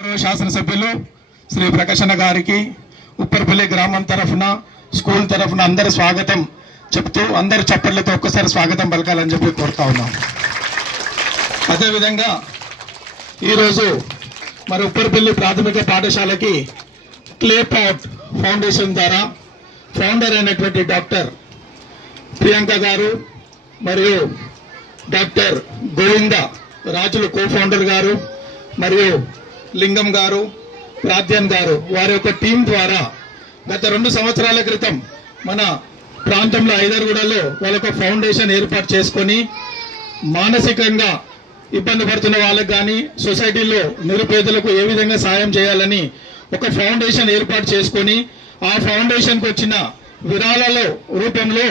శాసనసభ్యులు శ్రీ ప్రకాశన్న గారికి ఉప్పర్పల్లి గ్రామం తరఫున స్కూల్ తరఫున అందరి స్వాగతం చెప్తూ అందరి చప్పట్లతో ఒక్కసారి స్వాగతం పలకాలని చెప్పి కోరుతా ఉన్నాం. అదేవిధంగా ఈరోజు మరి ఉప్పర్పల్లి ప్రాథమిక పాఠశాలకి క్లే పాట్ ఫౌండేషన్ ద్వారా ఫౌండర్ అయినటువంటి డాక్టర్ ప్రియాంక గారు మరియు డాక్టర్ గోవింద రాజులు కో ఫౌండర్ గారు మరియు లింగం గారు ప్రాధ్యాన్ గారు వారి యొక్క టీం ద్వారా గత 2 సంవత్సరాల క్రితం మన ప్రాంతంలో ఐదర్గూడలో వాళ్ళొక ఫౌండేషన్ ఏర్పాటు చేసుకొని మానసికంగా ఇబ్బంది పడుతున్న వాళ్ళకు కానీ సొసైటీలో నిరుపేదలకు ఏ విధంగా సాయం చేయాలని ఒక ఫౌండేషన్ ఏర్పాటు చేసుకొని ఆ ఫౌండేషన్కి వచ్చిన విరాళాల రూపంలో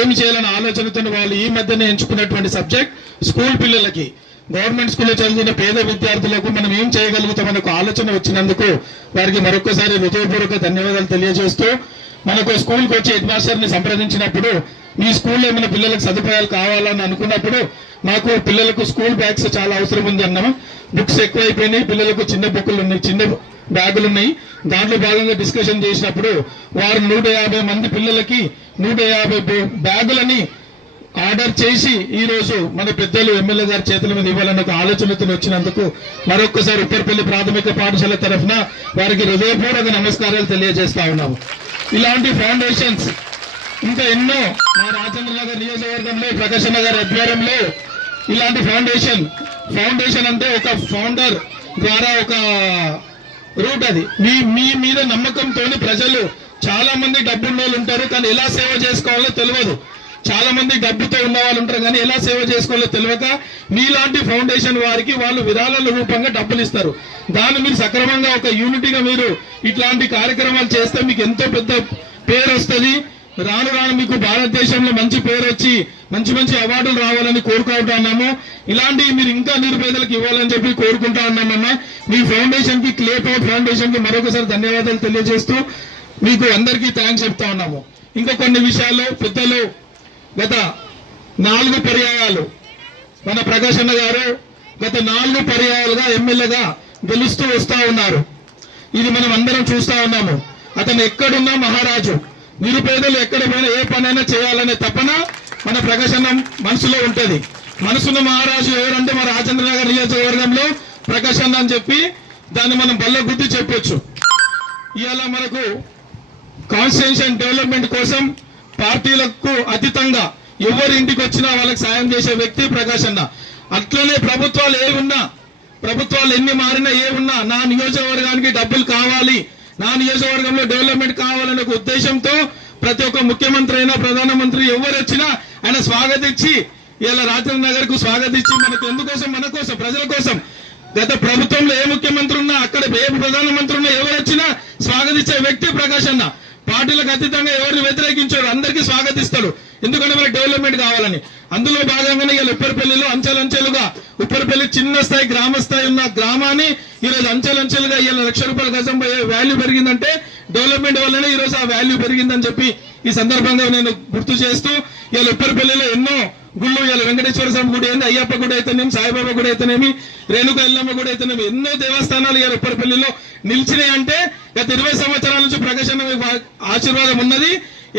ఏమి చేయాలనే ఆలోచనతో వాళ్ళు ఈ మధ్యనే ఎంచుకున్నటువంటి సబ్జెక్ట్ స్కూల్ పిల్లలకి గవర్నమెంట్ స్కూల్లో చదివిన పేద విద్యార్థులకు మనం ఏం చేయగలుగుతామనే ఒక ఆలోచన వచ్చినందుకు వారికి మరొకసారి హృదయపూర్వక ధన్యవాదాలు తెలియజేస్తూ మనకు స్కూల్కి వచ్చి హెడ్ మాస్టర్ని సంప్రదించినప్పుడు మీ స్కూల్లో ఏమైనా పిల్లలకు సదుపాయాలు కావాలని అనుకున్నప్పుడు మాకు పిల్లలకు స్కూల్ బ్యాగ్స్ చాలా అవసరం ఉంది అన్నాము. బుక్స్ ఎక్కువైపోయినాయి, పిల్లలకు చిన్న బుక్కులు ఉన్నాయి, చిన్న బ్యాగులు ఉన్నాయి. దాంట్లో భాగంగా డిస్కషన్ చేసినప్పుడు వారు 150 మంది పిల్లలకి 150 బ్యాగులని ఆర్డర్ చేసి ఈ రోజు మన పెద్దలు ఎమ్మెల్యే గారి చేతుల మీద ఇవ్వాలన్న ఒక ఆలోచనతో వచ్చినందుకు మరొక్కసారి ఉప్పర్పల్లి ప్రాథమిక పాఠశాల తరఫున వారికి హృదయపూర్వక నమస్కారాలు తెలియజేస్తా ఉన్నాము. ఇలాంటి ఫౌండేషన్స్ ఇంకా ఎన్నో మా రాజేంద్ర నగర్ నియోజకవర్గంలో ప్రకాశన్న గారి ఆధ్వర్యంలో ఇలాంటి ఫౌండేషన్ అంటే ఒక ఫౌండర్ ద్వారా ఒక రూట్ అది మీ మీద నమ్మకంతో ప్రజలు చాలా మంది డబ్బున్న వాళ్ళు ఉంటారు, కానీ ఎలా సేవ చేసుకోవాలో తెలియదు. చాలా మంది డబ్బుతో ఉన్న వాళ్ళు ఉంటారు, కానీ ఎలా సేవ చేసుకోవాలో తెలియక మీలాంటి ఫౌండేషన్ వారికి వాళ్ళు విరాళాల రూపంగా డబ్బులు ఇస్తారు. దాన్ని మీరు సక్రమంగా ఒక యూనిటీగా మీరు ఇట్లాంటి కార్యక్రమాలు చేస్తే మీకు ఎంతో పెద్ద పేరు వస్తుంది. రాను రాను మీకు భారతదేశంలో మంచి పేరు వచ్చి మంచి అవార్డులు రావాలని కోరుకుంటా ఉన్నాము. ఇలాంటివి మీరు ఇంకా నిరుపేదలకు ఇవ్వాలని చెప్పి కోరుకుంటా ఉన్నామన్నా. మీ ఫౌండేషన్ కి క్లే పాట్ ఫౌండేషన్ కి మరొకసారి ధన్యవాదాలు తెలియజేస్తూ మీకు అందరికీ థ్యాంక్స్ చెప్తా ఉన్నాము. ఇంకా కొన్ని విషయాలు పెద్దలు గత 4 పర్యాయాలు మన ప్రకాశన్న గారు గత 4 పర్యాయాలుగా ఎమ్మెల్యేగా గెలుస్తూ వస్తా ఉన్నారు. ఇది మనం అందరం చూస్తా ఉన్నాము. అతను ఎక్కడున్నా మహారాజు, నిరుపేదలు ఎక్కడ పోయినా ఏ పనైనా చేయాలనే తపన మన ప్రకాశన్న మనసులో ఉంటది. మనసున్న మహారాజు ఎవరంటే మన రాజేంద్ర నగర్ నియోజకవర్గంలో ప్రకాశన్న అని చెప్పి దాన్ని మనం బల్లగుద్ది చెప్పొచ్చు. ఇవాళ మనకు కాన్స్టిట్యూషన్ డెవలప్మెంట్ కోసం పార్టీలకు అతీతంగా ఎవరి ఇంటికి వచ్చినా వాళ్ళకి సాయం చేసే వ్యక్తి ప్రకాశన్న. అట్లనే ప్రభుత్వాలు ఎన్ని మారినా ఉన్నా నా నియోజకవర్గానికి డబ్బులు కావాలి, నా నియోజకవర్గంలో డెవలప్మెంట్ కావాలనే ఒక ఉద్దేశంతో ప్రతి ఒక్క ముఖ్యమంత్రి అయినా ప్రధానమంత్రి ఎవరు వచ్చినా ఆయన స్వాగతించి ఇలా రాజేంద్ర నగర్ కు స్వాగతించి మనకు ఎందుకోసం మన కోసం ప్రజల కోసం గత ప్రభుత్వంలో ఏ ముఖ్యమంత్రి ఉన్నా అక్కడ ఏ ప్రధానమంత్రి ఉన్నా ఎవరు వచ్చినా స్వాగతించే వ్యక్తి ప్రకాశన్న. పార్టీలకు అతీతంగా ఎవరిని వ్యతిరేకించారు అందరికీ స్వాగతిస్తాడు, ఎందుకంటే మనకు డెవలప్మెంట్ కావాలని. అందులో భాగంగానే ఇలా ఉప్పర్పల్లిలో అంచెలంచెలుగా ఉప్పర్పల్లి చిన్న స్థాయి గ్రామ స్థాయి ఉన్న గ్రామాన్ని ఈరోజు అంచెలంచెలుగా ఇలా ₹1,00,000 గజం వాల్యూ పెరిగిందంటే డెవలప్మెంట్ వల్లనే ఈరోజు ఆ వాల్యూ పెరిగిందని చెప్పి ఈ సందర్భంగా నేను గుర్తు చేస్తూ ఇలా ఉప్పర్పల్లిలో ఎన్నో గుళ్ళు ఇలా వెంకటేశ్వర స్వామి గుడి అయింది, అయ్యప్ప గుడి అయితేనేమి, సాయిబాబా గుడి అయితేనేమి, రేణుక ఎల్లమ్మ గుడి అయితేనేమి ఎన్నో దేవస్థానాలు ఇలా ఉప్పర్పల్లిలో నిలిచినాయి. అంటే గత 20 సంవత్సరాల నుంచి ప్రకాశన్న ఆశీర్వాదం ఉన్నది,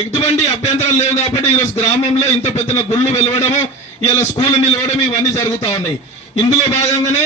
ఎటువంటి అభ్యంతరాలు లేవు. కాబట్టి ఈరోజు గ్రామంలో ఇంత పెద్ద గుళ్ళు వెలవడము, ఇలా స్కూల్ నిలవడం ఇవన్నీ జరుగుతా ఉన్నాయి. ఇందులో భాగంగానే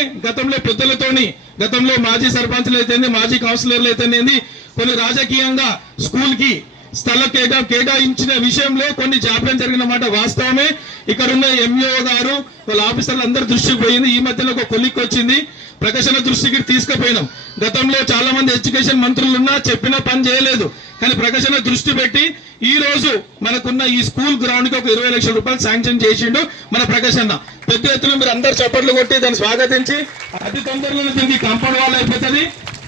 గతంలో మాజీ సర్పంచ్లు అయితేనే, మాజీ కౌన్సిలర్లు అయితేనేది కొన్ని రాజకీయంగా స్కూల్ కి స్థల కేటాయించిన విషయంలో కొన్ని జాప్యం జరిగిన మాట వాస్తవమే. ఇక్కడున్న ఎంఈఓ గారు వాళ్ళ ఆఫీసర్లు అందరి దృష్టికి పోయింది. ఈ మధ్యలో ఒక కొలిక్ వచ్చింది, ప్రకాశన్న దృష్టికి తీసుకుపోయినాం. గతంలో చాలా మంది ఎడ్యుకేషన్ మంత్రులు ఉన్నా చెప్పినా పని చేయలేదు, కానీ ప్రకాశన్న దృష్టి పెట్టి ఈ రోజు మనకున్న ఈ స్కూల్ గ్రౌండ్ కి ఒక ₹20,00,000 శాంక్షన్ చేసిండు మన ప్రకాశన్న. పెద్ద ఎత్తున మీరు అందరు చప్పట్లు కొట్టి దాన్ని స్వాగతించి అతి తొందరలో దీనికి కాంపౌండ్ వాల్ అయిపోతుంది.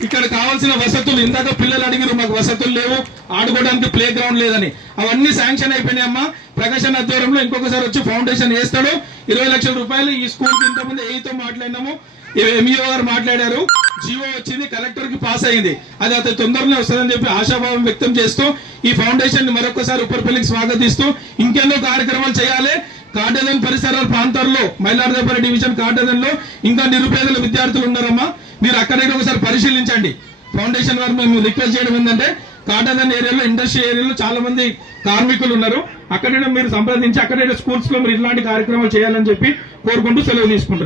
ఇక్కడ కావాల్సిన వసతులు ఇందాక పిల్లలు అడిగారు, మాకు వసతులు లేవు, ఆడుకోవడానికి ప్లే గ్రౌండ్ లేదని, అవన్నీ శాంక్షన్ అయిపోయినాయమ్మా. ప్రకాశన్న ఆధ్వర్యంలో ఇంకొకసారి వచ్చి ఫౌండేషన్ వేస్తాడు. ₹20,00,000 ఈ స్కూల్ కి ఇంతకుముందు ఏఈతో మాట్లాడినాము, ఎంఈఓ గారు మాట్లాడారు, జీవో వచ్చింది, కలెక్టర్ కి పాస్ అయింది, అది అతను తొందరలో వస్తుందని చెప్పి ఆశాభావం వ్యక్తం చేస్తూ ఈ ఫౌండేషన్ మరొకసారి ఉప్పర్పల్లికి స్వాగతిస్తూ ఇంకెన్నో కార్యక్రమాలు చేయాలి. కాటేదన్ పరిసర ప్రాంతాల్లో మైలార్దేపల్లి డివిజన్ కాటేదన్ లో ఇంకా నిరుపేదల విద్యార్థులు ఉన్నారమ్మా. మీరు అక్కడైనా ఒకసారి పరిశీలించండి. ఫౌండేషన్ వారు మేము రిక్వెస్ట్ చేయడం ఏంటంటే కాటన్ ఏరియాలో ఇండస్ట్రీ ఏరియాలో చాలా మంది కార్మికులు ఉన్నారు. అక్కడైనా మీరు సంప్రదించి అక్కడైనా స్కూల్స్ లో మీరు ఇలాంటి కార్యక్రమాలు చేయాలని చెప్పి కోరుకుంటూ సెలవు తీసుకుంటారు.